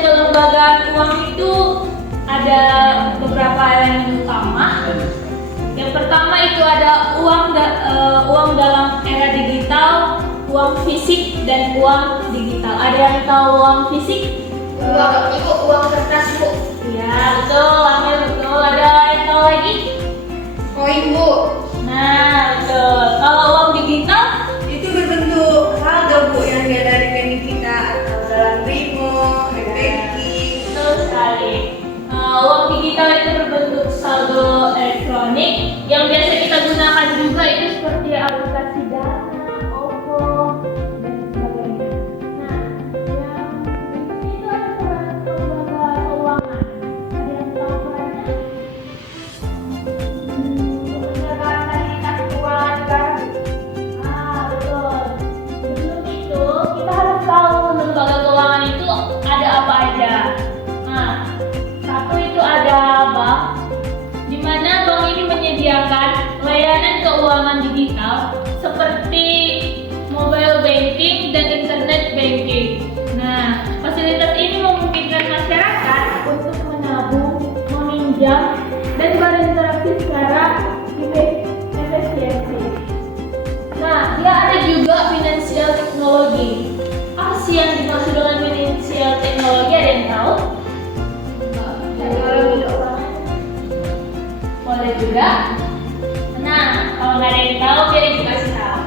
ke lembaga uang itu ada beberapa elemen utama. Yang pertama itu ada uang dalam era digital, uang fisik dan uang digital. Ada yang tahu uang fisik? Uang kertas, Bu. Ya, betul, Amel betul. Ada yang tahu lagi? Koin, Bu. Nah, betul. Kalau uang digital Itu berbentuk saldo, Bu, yang dia dari rekening kita atau dalam Brimo, e-banking. betul sekali. Uang digital itu berbentuk saldo elektronik yang biasa kita gunakan juga itu seperti aplikasi Dana, OVO, dan sebagainya. Nah, yang itu ada peran lembaga keuangan. Ada yang tahu perannya? Penyelenggaraan stabilitas keuangan negara. Betul. Sebelum itu kita harus tahu lembaga keuangan itu ada apa aja. Nah, satu itu ada bank, di mana bank ini menyediakan layanan keuangan digital seperti mobile banking dan internet banking. Nah, fasilitas ini memungkinkan masyarakat untuk menabung, meminjam, dan berinteraksi secara efisiensi. Nah, dia ada juga financial technology. Apa sih yang dimaksud dengan financial technology? Ada yang tahu? Boleh juga. Nah, kalau nggak ada yang tahu, biar ibu kasih tahu.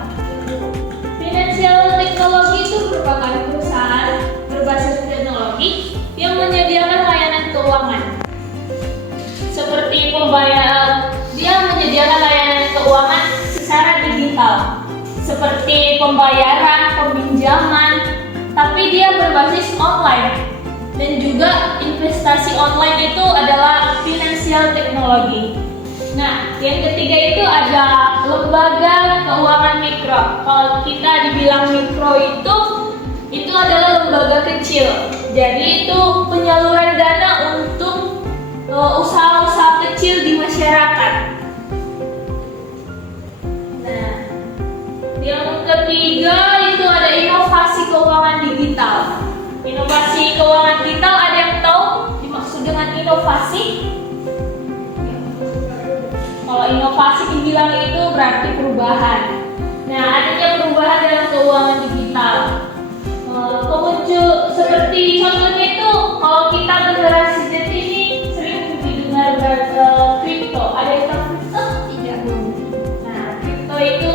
Financial technology itu merupakan perusahaan berbasis teknologi yang menyediakan layanan keuangan seperti pembayaran. Dia menyediakan layanan keuangan secara digital seperti pembayaran, peminjaman, tapi dia berbasis online. Dan juga investasi online itu adalah financial technology. Nah, yang ketiga itu ada lembaga keuangan mikro. Kalau kita dibilang mikro itu adalah lembaga kecil. Jadi itu penyaluran dana untuk usaha-usaha kecil di masyarakat. Nah, yang ketiga itu ada inovasi keuangan digital. Inovasi keuangan digital, ada yang tahu dimaksud dengan inovasi? Kalau inovasi dibilang itu berarti perubahan. Nah, adanya perubahan dalam keuangan digital. Kemuncul seperti contohnya itu kalau kita generasi Z ini sering didengar kripto. Ada yang tahu kripto? Tidak. Nah, kripto itu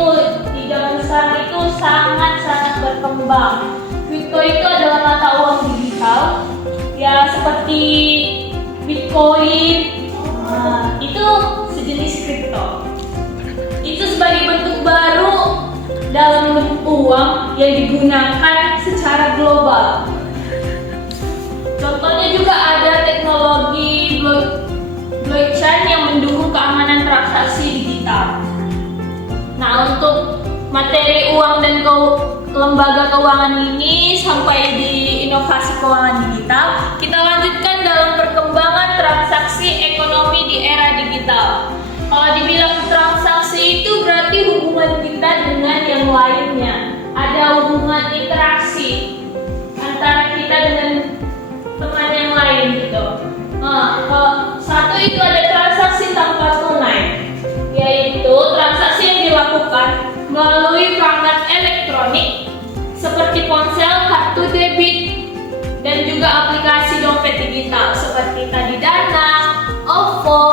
di zaman sekarang itu sangat berkembang. Kripto itu adalah mata uang digital, ya seperti Bitcoin. Itu sejenis kripto. Itu sebagai bentuk baru dalam bentuk uang yang digunakan secara global. Contohnya juga ada teknologi blockchain yang mendukung keamanan transaksi digital. Nah, untuk materi uang dan lembaga keuangan ini sampai di inovasi keuangan digital, kita lanjutkan dalam perkembangan transaksi ekonomi di era digital. Kalau dibilang transaksi itu berarti hubungan kita dengan yang lainnya. Ada hubungan interaksi antara kita dengan teman yang lain gitu. Satu itu ada transaksi tanpa tunai, yaitu transaksi yang dilakukan melalui perangkat elektronik seperti ponsel, kartu debit, dan juga aplikasi dompet digital seperti tadi Dana, OVO,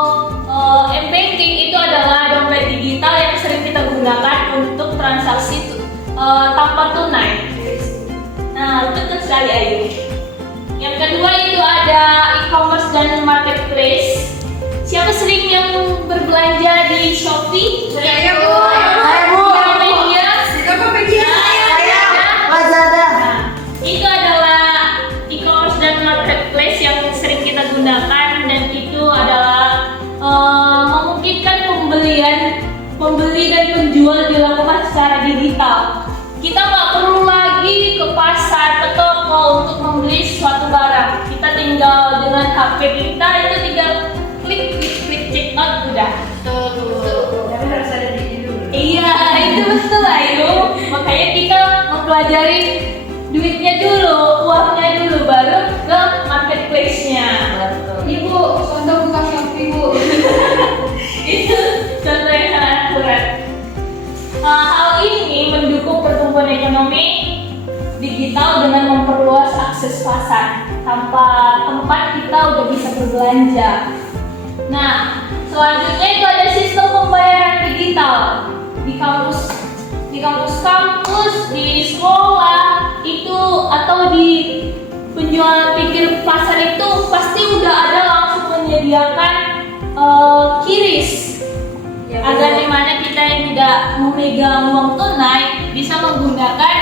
m-banking. Itu adalah dompet digital yang sering kita gunakan untuk transaksi tanpa tunai. Nah, betul sekali Ayu. Yang kedua itu ada e-commerce dan marketplace. Siapa sering yang berbelanja di Shopee? Saya, Bu. Itu adalah e-commerce dan marketplace yang sering kita gunakan, dan itu adalah memungkinkan pembeli dan penjual dilakukan secara digital. Kita nggak perlu lagi ke pasar, ke toko untuk membeli suatu barang. Kita tinggal dengan HP kita itu tinggal klik check out udah. Betul. Tapi harus ada duitnya dulu. Iya, itu betul Ayu. Makanya kita mempelajari duitnya dulu, uangnya dulu, baru ke pasar. Tanpa tempat kita udah bisa berbelanja. Nah, selanjutnya itu ada sistem pembayaran digital di kampus, di sekolah itu atau di penjual pinggir pasar itu pasti udah ada langsung menyediakan QRIS agar dimana kita yang tidak memegang uang tunai bisa menggunakan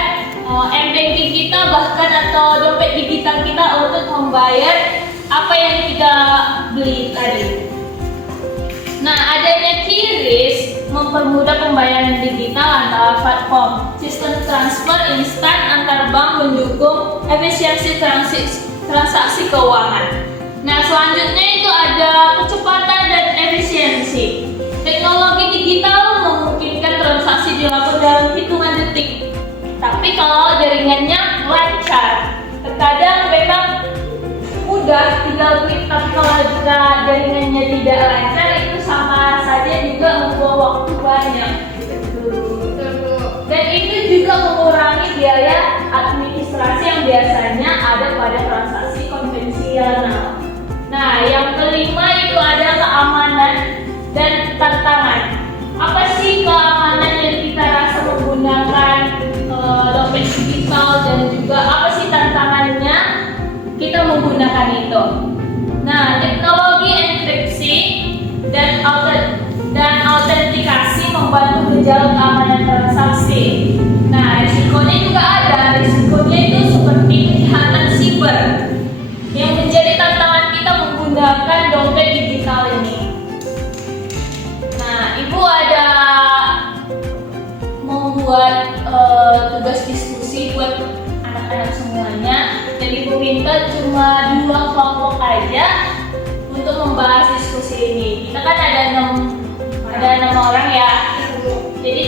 m-banking kita bahkan atau dompet digital kita untuk membayar apa yang kita beli tadi. Nah, adanya QRIS mempermudah pembayaran digital antara platform. Sistem transfer instan antar bank mendukung efisiensi transaksi keuangan. Nah, selanjutnya itu ada kecepatan dan efisiensi. Teknologi digital memungkinkan transaksi dilakukan dalam hitungan detik. Tapi kalau jaringannya lancar, terkadang memang mudah tinggal klik, tapi kalau jika jaringannya tidak lancar itu sama saja juga membuang waktu banyak. Dan itu juga mengurangi biaya administrasi yang biasanya ada pada transaksi konvensional. Nah, yang kelima itu ada keamanan dan tantangan. Apa sih keamanan yang kita rasa menggunakan dompet digital dan juga apa sih tantangannya kita menggunakan itu? Nah, teknologi enkripsi dan autentikasi membantu menjaga keamanan transaksi. Nah, risikonya juga ada. Risikonya itu seperti kejahatan siber yang menjadi tantangan kita menggunakan dompet digital ini. Nah, Ibu ada membuat tugas diskusi buat anak-anak semuanya. Dan Ibu minta cuma 2 kelompok aja untuk membahas diskusi ini. Kita kan ada 6 orang ya. Jadi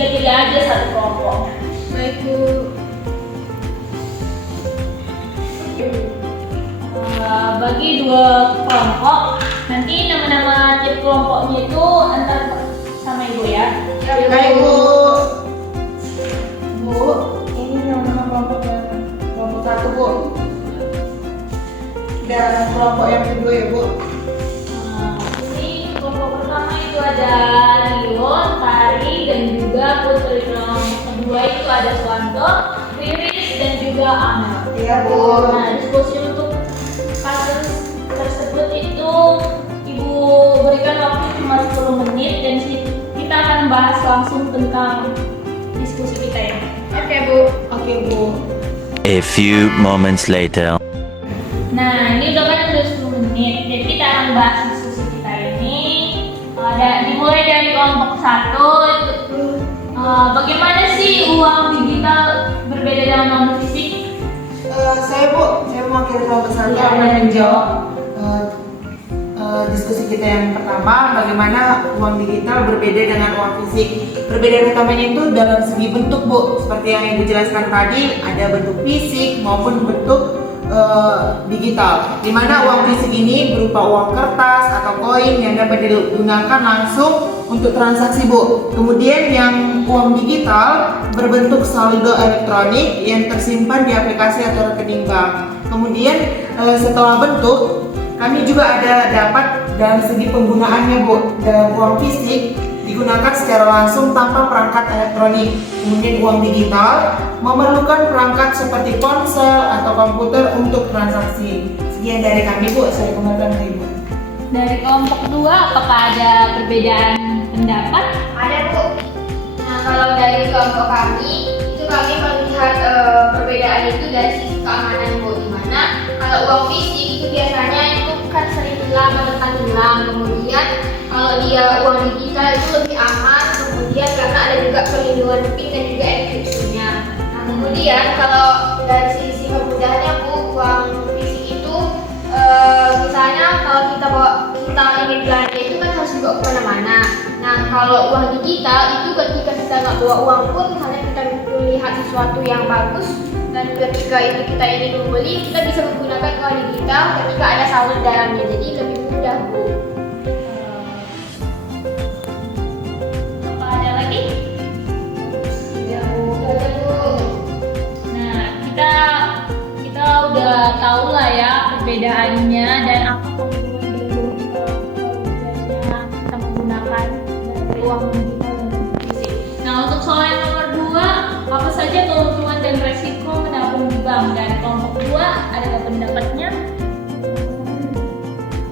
tiga aja satu kelompok. Baik Bu. Bagi 2 kelompok. Nanti nama-nama tiap kelompoknya itu antar sama Ibu ya. Baik Bu. Bu, ini nama kelompok 1 Bu. Dan kelompok yang kedua ya Bu. Ini kelompok pertama itu ada Rio, Tari, dan juga Putri. Kelompok kedua itu ada Suwanto, Riris, dan juga Amel. Iya Bu. Nah, diskusi untuk kasus tersebut itu Ibu berikan waktu cuma 10 menit dan kita akan bahas langsung tentang diskusi kita ini. Oke Bu. Oke Bu. A few moments later. Nah, ini udah 10 menit. Jadi kita akan bahas diskusi kita ini. Dimulai dari kelompok 1 itu bagaimana sih uang digital berbeda dengan uang fisik? Saya mewakili kelompok 1 Iya. akan menjawab diskusi kita yang pertama, bagaimana uang digital berbeda dengan uang fisik. Perbedaan utamanya itu dalam segi bentuk Bu. Seperti yang Ibu jelaskan tadi, ada bentuk fisik maupun bentuk digital, di mana uang fisik ini berupa uang kertas atau koin yang dapat digunakan langsung untuk transaksi Bu. Kemudian yang uang digital berbentuk saldo elektronik yang tersimpan di aplikasi atau rekening bank. Kemudian setelah bentuk, kami juga ada dapat dalam segi penggunaannya Bu. Dalam uang fisik digunakan secara langsung tanpa perangkat elektronik. Kemudian uang digital memerlukan perangkat seperti ponsel atau komputer untuk transaksi. Sekian dari kami Bu, saya kembalikan ke Ibu. Dari kelompok 2 apakah ada perbedaan pendapat? Ada Bu. Nah, kalau dari kelompok kami itu kami melihat perbedaan itu dari sisi keamanan Bu. Dimana kalau uang fisik itu biasanya itu kan sering hilang atau rentan hilang. Kemudian kalau dia uang digital itu lebih aman. Kemudian karena ada juga perlindungan PIN dan juga enkripsinya. Nah, kemudian kalau dari sisi kemudahannya Bu, uang fisik itu misalnya kalau kita ingin belanja itu kan harus dibawa kemana-mana. Nah, kalau uang digital itu ketika kita nggak bawa uang pun, misalnya kita melihat sesuatu yang bagus dan ketika itu kita ingin membeli, kita bisa menggunakan uang digital ketika ada saldo di dalamnya, jadi lebih mudah Bu. Apa ada lagi? Ya Bu. Nah, kita udah tahu lah ya perbedaannya dan apa keuntungan dan kerugiannya kita menggunakan dari uang digital dan uang fisik. Nah, untuk soal yang nomor 2, apa saja keuntungan dan resiko menabung di bank? Dari kelompok 2 ada pendapatnya.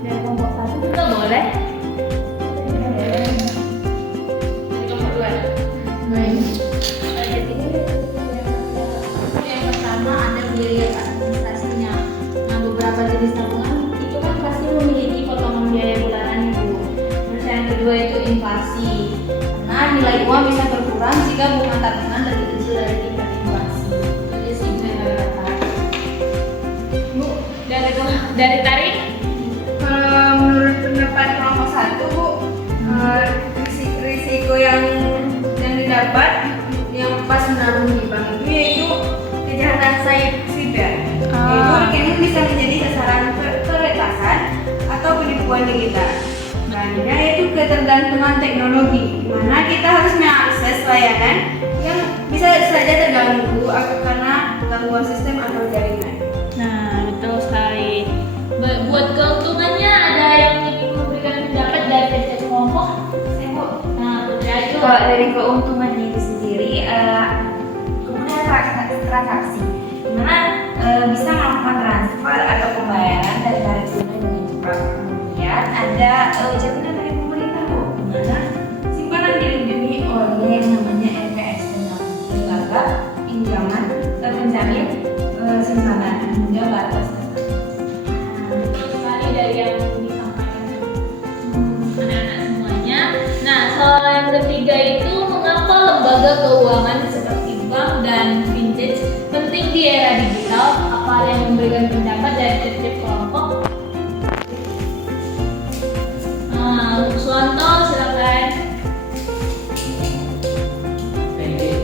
Dari kelompok 1 juga boleh. Dari kelompok 2. Yang pertama ada biaya administrasinya. Nah, beberapa jenis tabungan itu kan pasti memiliki potongan biaya bulanannya, Bu. Terus yang kedua itu inflasi. Karena nilai uang bisa berkurang jika bunga tabungan lebih kecil dari tingkat inflasi. Jadi sih itu yang kata. Bu, dari tarik. Menurut pendapat kelompok 1, Bu, risiko yang didapat yang pas menabung di bank itu yaitu kejahatan cyber. Yaitu rekening bisa menjadi sasaran peretasan atau penipuan digital. Selanjutnya yaitu ketergantungan teknologi, di mana kita harus mengakses layanan yang bisa saja terganggu karena gangguan sistem atau jaringan. Nah, betul sekali. Buat keuntungannya ada yang ingin memberikan pendapat dari tiap kelompok? Saya, Bu. Nah, Putri Ayu. Kalau dari keuntungannya itu sendiri, kemudian transaksi, dimana bisa melakukan transfer atau pembayaran dari tarik tunai dengan cepat. Kemudian ada jaminan dari pemerintah, Bu, dimana simpanan dilindungi oleh yang namanya NPS dengan lembaga pinjaman penjamin simpanan hingga batas. Betul sekali dari yang disampaikan anak-anak semuanya. Nah, soal yang ketiga itu mengapa lembaga keuangan seperti bank dan fintech penting di era digital? Apa yang memberikan pendapat dari tiap kelompok? Nah, untuk Suwanto silakan.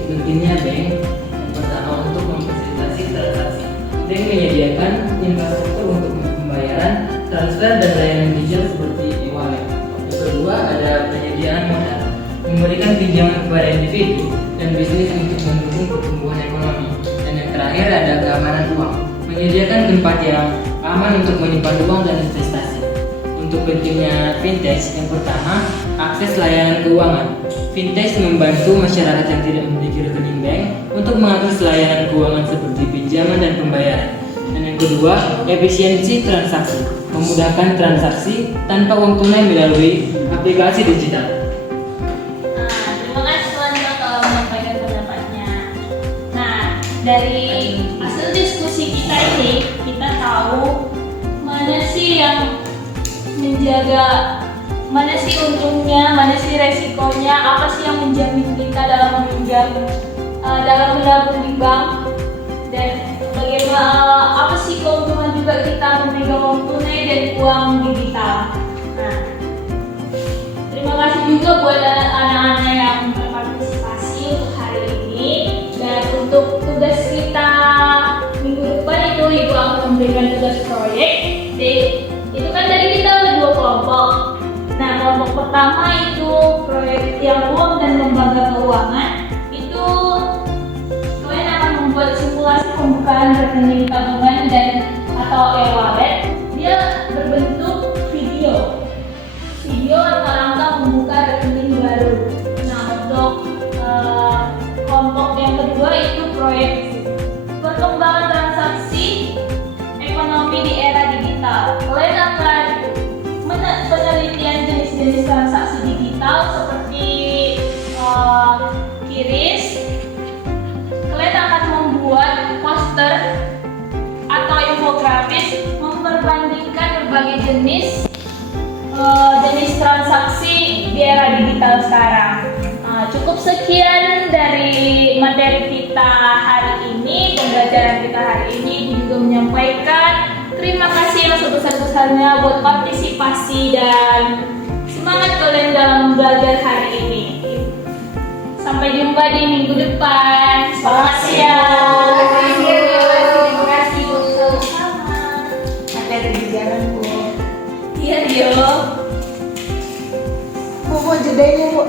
Pentingnya bank yang pertama untuk memfasilitasi transaksi. Bank menyediakan infrastruktur untuk pembayaran, transfer dan layanan digital seperti e-wallet. Yang kedua ada penyediaan modal, memberikan pinjaman kepada individu dan bisnis untuk mendukung pertumbuhan ekonomi. Dan yang terakhir ada keamanan uang, menyediakan tempat yang aman untuk menyimpan uang dan investasi. Untuk pentingnya fintech, yang pertama akses layanan keuangan. Fintech membantu masyarakat yang tidak memiliki rekening bank untuk mengakses layanan keuangan seperti pinjaman dan pembayaran. Dan yang kedua, efisiensi transaksi, memudahkan transaksi tanpa uang tunai melalui aplikasi digital. Nah, terima kasih Suwanto telah menyampaikan pendapatnya. Nah, dari hasil diskusi kita ini kita tahu mana sih yang menjaga, mana sih untungnya, mana sih resikonya, apa sih yang menjamin kita dalam meminjam, dalam menabung di bank, dan bagaimana apa sih keuntungan juga kita memegang uang tunai dan uang digital. Nah, terima kasih juga buat anak-anak yang berpartisipasi untuk hari ini, dan untuk tugas kita minggu depan itu Ibu akan memberikan tugas proyek. Itu kan tadi kita ada 2 kelompok. Nah, kelompok pertama itu proyek tiang uang dan lembaga keuangan. Itu kalian akan membuat simulasi pembukaan rekening tabungan dan atau e-wallet. Dia berbentuk video rangka-rangka membuka rekening baru. Nah, untuk kelompok yang kedua itu proyek perkembangan transaksi ekonomi di era digital. Kalian akan penelitian jenis-jenis transaksi digital seperti QRIS. Kalian akan membuat poster atau infografis memperbandingkan berbagai jenis transaksi di era digital sekarang. Cukup sekian dari materi kita hari ini, pembelajaran kita hari ini. Ibu juga menyampaikan terima kasih yang sebesar-besarnya buat partisipasi dan semangat kalian dalam belajar hari ini. Sampai jumpa di minggu depan. Selamat siang. Terima kasih untuk sama. Hati-hati di jalan, Bu. Iya, Dio. Bu, jedanya, Bu.